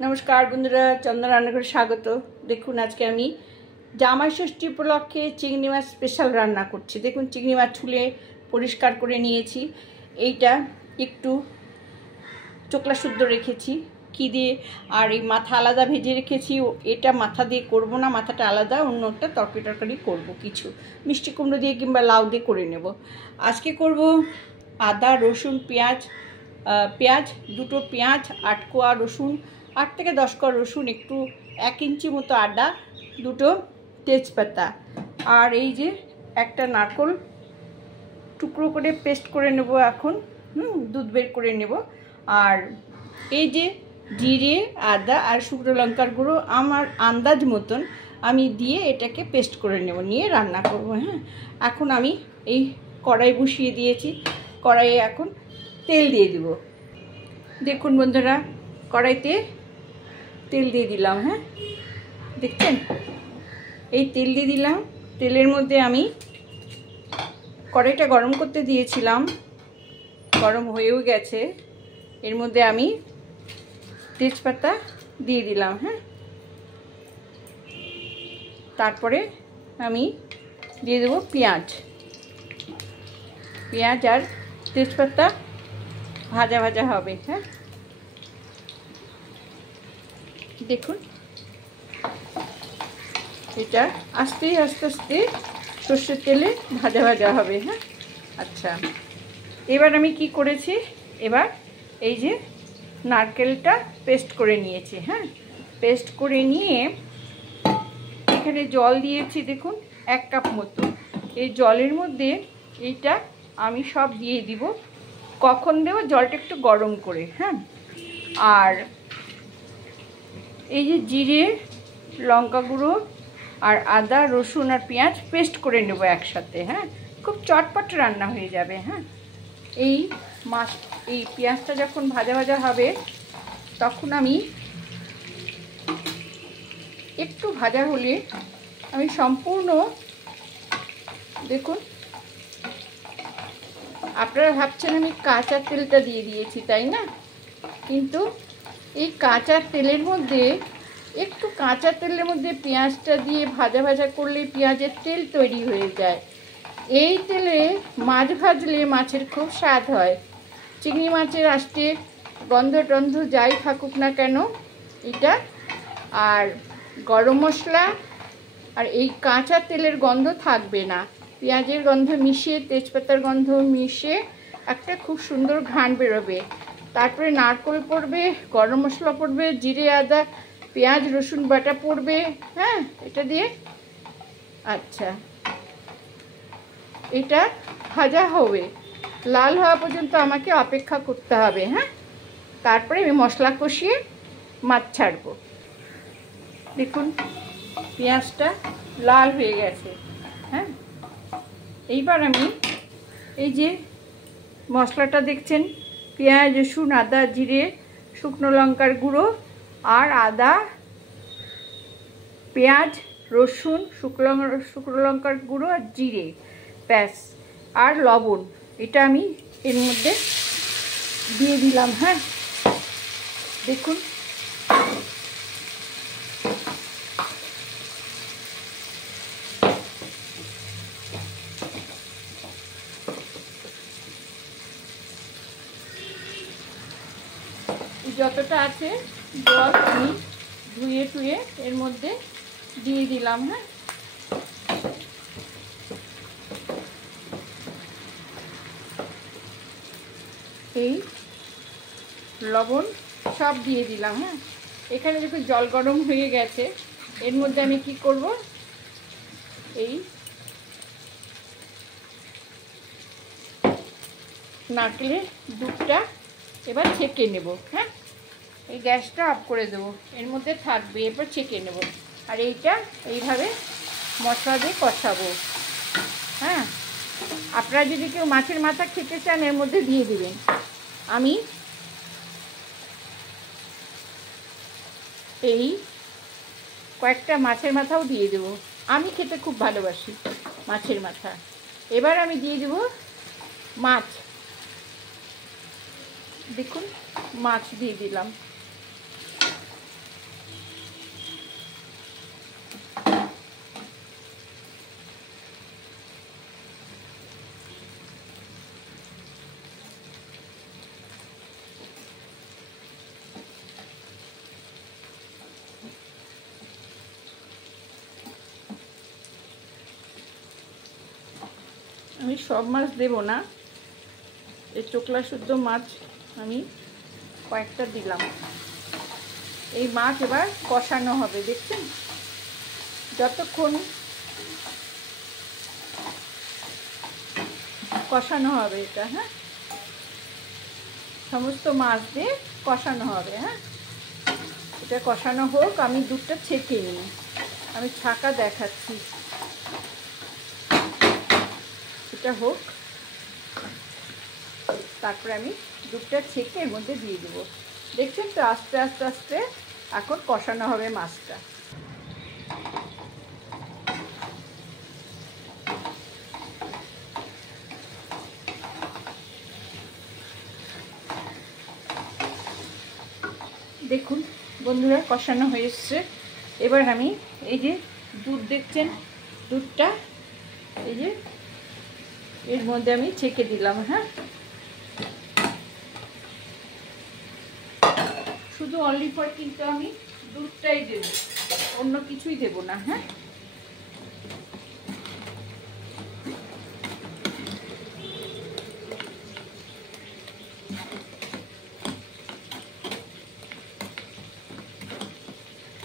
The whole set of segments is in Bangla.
नमस्कार बंधुरा चंदन रान्नाघरे स्वागत। देखुन आज के आमी জামাই ষষ্ঠী উপলক্ষে চিংড়ি মাছ স্পেশাল রান্না করছি। দেখুন চিংড়ি মাছ ছুলে পরিষ্কার করে নিয়েছি। এইটা একটু চোকলা শুদ্ধ রেখেছি কি দিয়ে, আর এই মাথা আলাদা ভেজে রেখেছি। এটা মাথা দিয়ে করব না, মাথাটা আলাদা অন্য একটা তরকারি করব, কিছু মিষ্টি কুমড়ো দিয়ে কিংবা লাউ দিয়ে করে নেব। আজকে করব আদা রসুন পেঁয়াজ দুটো পেঁয়াজ, 8 কোয়া রসুন, 8 থেকে 10 কোয়া রসুন, একটু 1 ইঞ্চি মতো আদা, দুটো তেজপাতা, আর এই যে একটা নারকেল টুকরো করে পেস্ট করে নেব। এখন দুধ বের করে নেব। আর এই যে জিরে আদা আর শুকনো লঙ্কার গুঁড়ো আমার আন্দাজ মতন আমি দিয়ে এটাকে পেস্ট করে নেব, নিয়ে রান্না করব। হ্যাঁ, এখন আমি এই কড়াই বসিয়ে দিয়েছি। কড়াইয়ে এখন তেল দিয়ে দেব। দেখুন বন্ধুরা, কড়াইতে তেল দিয়ে দিলাম। হ্যাঁ, দেখছেন, এই তেল দিয়ে দিলাম। তেলের মধ্যে আমি কড়াইটা গরম করতে দিয়েছিলাম, গরম হয়েও গেছে। এর মধ্যে আমি তেজপাতা দিয়ে দিলাম। হ্যাঁ, তারপরে আমি দিয়ে দেবো পেঁয়াজ আর তেজপাতা ভাজা ভাজা হবে। হ্যাঁ, দেখুন এটা আস্তে আস্তে সর্ষের তেলে ভাজা ভাজা হবে। হ্যাঁ, আচ্ছা, এবার আমি কি করেছি, এবার এই যে নারকেলটা পেস্ট করে নিয়েছি। হ্যাঁ, পেস্ট করে নিয়ে এখানে জল দিয়েছি, দেখুন 1 কাপ মতো। এই জলের মধ্যে এইটা আমি সব দিয়ে দিব। কখন দেব, জলটা একটু গরম করে। হ্যাঁ, আর এই যে জিরে লঙ্কা গুঁড়ো আর আদা রসুন আর পেঁয়াজ পেস্ট করে নেব একসাথে। হ্যাঁ, খুব চটপট রান্না হয়ে যাবে। হ্যাঁ, এই পেঁয়াজটা যখন ভাজা ভাজা হবে তখন আমি একটু ভাজা হলে আমি সম্পূর্ণ, দেখুন আপনারা ভাবছেন আমি কাঁচা তেলটা দিয়ে দিয়েছি, তাই না? কিন্তু এই কাঁচা তেলের মধ্যে একটু কাঁচা তেলের মধ্যে পেঁয়াজটা দিয়ে ভাজা ভাজা করলে পেঁয়াজের তেল তৈরি হয়ে যায়। এই তেলে মাছ ভাজলে মাছের খুব স্বাদ হয়। চিংড়ি মাছের আষ্টে গন্ধ টন্ধ যাই থাকুক না কেন, এটা আর গরম মশলা আর এই কাঁচা তেলের গন্ধ থাকবে না। পেঁয়াজের গন্ধ মিশিয়ে তেজপাতার গন্ধ মিশিয়ে একটা খুব সুন্দর ঘ্রাণ বেরোবে। তারপরে নারকেল পড়বে, গরম মশলা পড়বে, জিরে আদা পেঁয়াজ রসুন বাটা পড়বে। হ্যাঁ, এটা দিয়ে আচ্ছা এটা ভাজা হবে, লাল হওয়া পর্যন্ত আমাকে অপেক্ষা করতে হবে। হ্যাঁ, তারপরে আমি মশলা কষিয়ে মাছ ছাড়বো। দেখুন পেঁয়াজটা লাল হয়ে গেছে। হ্যাঁ, এইবার আমি এই যে মশলাটা দেখছেন, পেঁয়াজ রসুন আদা জিরে শুকনো লঙ্কার গুঁড়ো আর আদা পেঁয়াজ রসুন শুকনো লঙ্কার গুঁড়ো আর জিরে ব্যাস, আর লবণ, এটা আমি এর মধ্যে দিয়ে দিলাম। হ্যাঁ, দেখুন যতটা আছে জল আমি ধুয়ে এর মধ্যে দিয়ে দিলাম। হ্যাঁ, এই লবণ সব দিয়ে দিলাম। হ্যাঁ, এখানে যখন জল গরম হয়ে গেছে এর মধ্যে আমি কি করব, এই নারকেলের দুধটা এবার ছেঁকে নেব। হ্যাঁ, এই গ্যাসটা অফ করে দেবো, এর মধ্যে থাকবে, এরপর ছেঁকে নেব। আর এইটা এইভাবে মশলা দিয়ে কষাবো। হ্যাঁ, আপনারা যদি কেউ মাছের মাথা খেতে চান এর মধ্যে দিয়ে দিবেন। আমি এই কয়েকটা মাছের মাথাও দিয়ে দেব, আমি খেতে খুব ভালোবাসি মাছের মাথা। এবার আমি দিয়ে দেব মাছ। দেখুন মাছ দিয়ে দিলাম। সব মাছ দেব না, এই চোকলা শুদ্ধ মাছ আমি কয়েকটা দিলাম। এই মাছ এবার কষানো হবে, দেখছেন? যতক্ষণ কষানো হবে এটা, হ্যাঁ, সমস্ত মাছ দিয়ে কষানো হবে। হ্যাঁ, এটা কষানো হোক, আমি দুধটা ছেঁকে নিই। আমি ছাঁকা দেখাচ্ছি, এটা হোক, তারপরে আমি দুধটা ছেঁকে এর মধ্যে দিয়ে দেবো। দেখছেন তো, আস্তে আস্তে আস্তে এখন কষানো হবে মাছটা। দেখুন বন্ধুরা, কষানো হয়ে এসছে। এবার আমি এই যে দুধ দেখছেন, দুধটা এই যে এর মধ্যে আমি ছেঁকে দিলাম। হ্যাঁ, শুধু অনলি ফর কিন্তু আমি দুধটাই দেব, অন্য কিছুই দেব না। হ্যাঁ,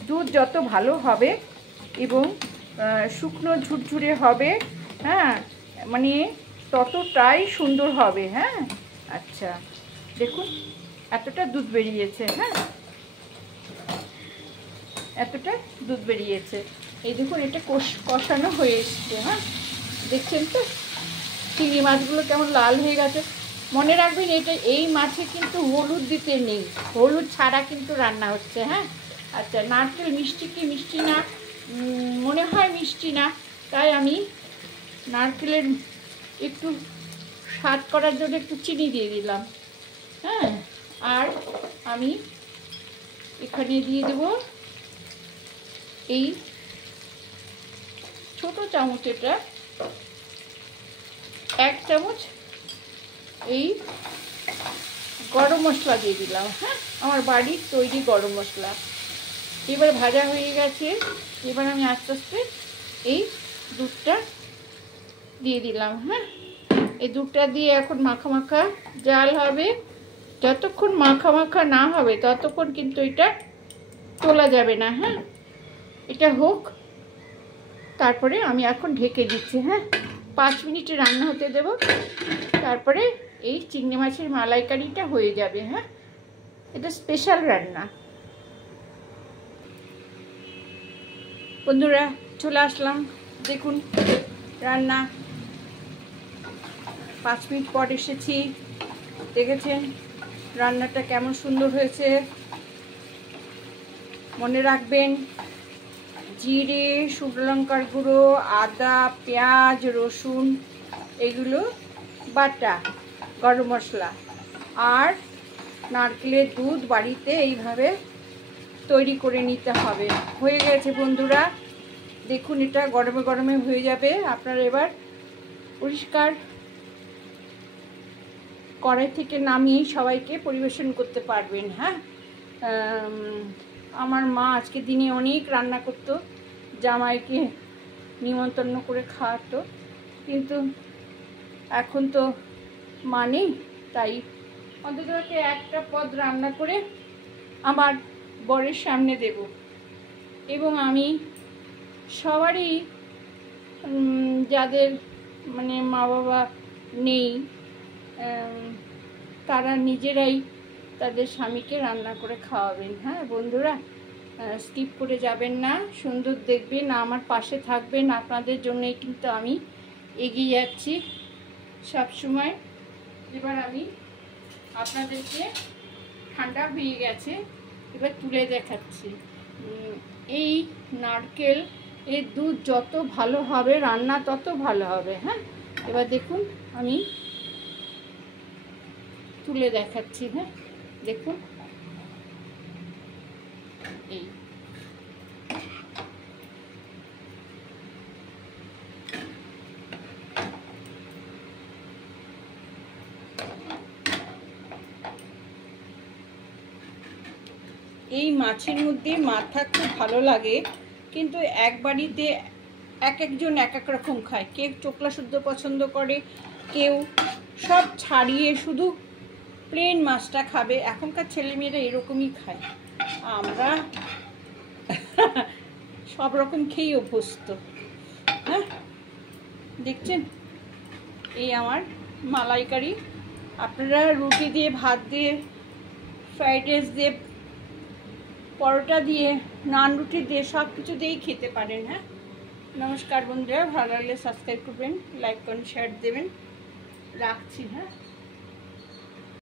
দুধ যত ভালো হবে এবং শুকনো ঝুরঝুরে হবে, হ্যাঁ, মানে ততটাই সুন্দর হবে। হ্যাঁ, আচ্ছা দেখুন এতটা দুধ বেরিয়েছে। হ্যাঁ, এতটা দুধ বেরিয়েছে। এই দেখুন এটা কষানো হয়ে এসছে। হ্যাঁ, দেখছেন তো চিংড়ি মাছগুলো কেমন লাল হয়ে গেছে। মনে রাখবেন, এটা এই মাছে কিন্তু হলুদ দিতে নেই, হলুদ ছাড়া কিন্তু রান্না হচ্ছে। হ্যাঁ, আচ্ছা, নারকেল মিষ্টি কি মিষ্টি না, মনে হয় মিষ্টি না, তাই আমি নারকেলের একটু স্বাদ করার জন্য একটু চিনি দিয়ে দিলাম। হ্যাঁ, আর আমি এখানে দিয়ে দেব এই ছোট চামচেটা 1 চামচ এই গরম মশলা দিয়ে দিলাম। হ্যাঁ, আমার বাড়ির তৈরি গরম মশলা। এবার ভাজা হয়ে গেছে, এবার আমি আস্তে আস্তে এই দুধটা দিয়ে দিলাম। হ্যাঁ, এই দুধটা দিয়ে এখন মাখা মাখা জাল হবে। যতক্ষণ মাখা মাখা না হবে ততক্ষণ কিন্তু এটা তোলা যাবে না। হ্যাঁ, এটা হোক, তারপরে আমি এখন ঢেকে দিচ্ছি। হ্যাঁ, 5 মিনিটে রান্না হতে দেব, তারপরে এই চিংড়ি মাছের মালাইকারিটা হয়ে যাবে। হ্যাঁ, এটা স্পেশাল রান্না। বন্ধুরা চলে আসলাম, দেখুন রান্না 5 মিনিট পর এসেছি। দেখেছেন রান্নাটা কেমন সুন্দর হয়েছে। মনে রাখবেন, জিরে, শুকনো লঙ্কার গুঁড়ো, আদা, পেঁয়াজ, রসুন এগুলো বাটা, গরম মশলা আর নারকেলের দুধ বাড়িতে এইভাবে তৈরি করে নিতে হবে। হয়ে গেছে বন্ধুরা, দেখুন এটা গরমে গরমে হয়ে যাবে। আপনারা এবার পরিষ্কার কড়াই থেকে নামিয়ে সবাইকে পরিবেশন করতে পারবেন। হ্যাঁ, আমার মা আজকে দিনে অনেক রান্না করতো, জামাইকে নিমন্ত্রণ করে খাওয়াতো, কিন্তু এখন তো মা নেই, তাই অন্তত একটা পদ রান্না করে আমার বরের সামনে দেব। এবং আমি সবারই, যাদের মানে মা বাবা নেই, তারা নিজেরাই তাদের স্বামীকে রান্না করে খাওয়াবেন। হ্যাঁ বন্ধুরা, স্কিপ করে যাবেন না, সুন্দর দেখবেন, আমার পাশে থাকবেন। আপনাদের জন্যই কিন্তু আমি এগিয়ে যাচ্ছি সব সময়। এবার আমি আপনাদেরকে, ঠান্ডা হয়ে গেছে, এবার তুলে দেখাচ্ছি। এই নারকেল এর দুধ যত ভালো হবে রান্না তত ভালো হবে। হ্যাঁ, এবার দেখুন আমি তুলে দেখাচ্ছি। হ্যাঁ, দেখুন এই এই মাছের মধ্যে মাথা খুব ভালো লাগে, কিন্তু এক বাড়িতে এক একজন এক এক রকম খায়, কেউ চোকলা শুদ্ধ পছন্দ করে, কেউ সব ছাড়িয়ে শুধু প্লেন মাছটা খাবে। এখনকার ছেলেমেয়েরা এরকমই খায়, আমরা সব রকম খেয়েই অভ্যস্ত। হ্যাঁ, দেখছেন এই আমার মালাইকারি। আপনারা রুটি দিয়ে, ভাত দিয়ে, ফ্রাইড রাইস দিয়ে, পরোটা দিয়ে, নান রুটি দিয়ে, সব কিছু দিয়েই খেতে পারেন। হ্যাঁ, নমস্কার বন্ধুরা, ভালো লাগলে সাবস্ক্রাইব করবেন, লাইক করুন, শেয়ার দেবেন। রাখছি। হ্যাঁ।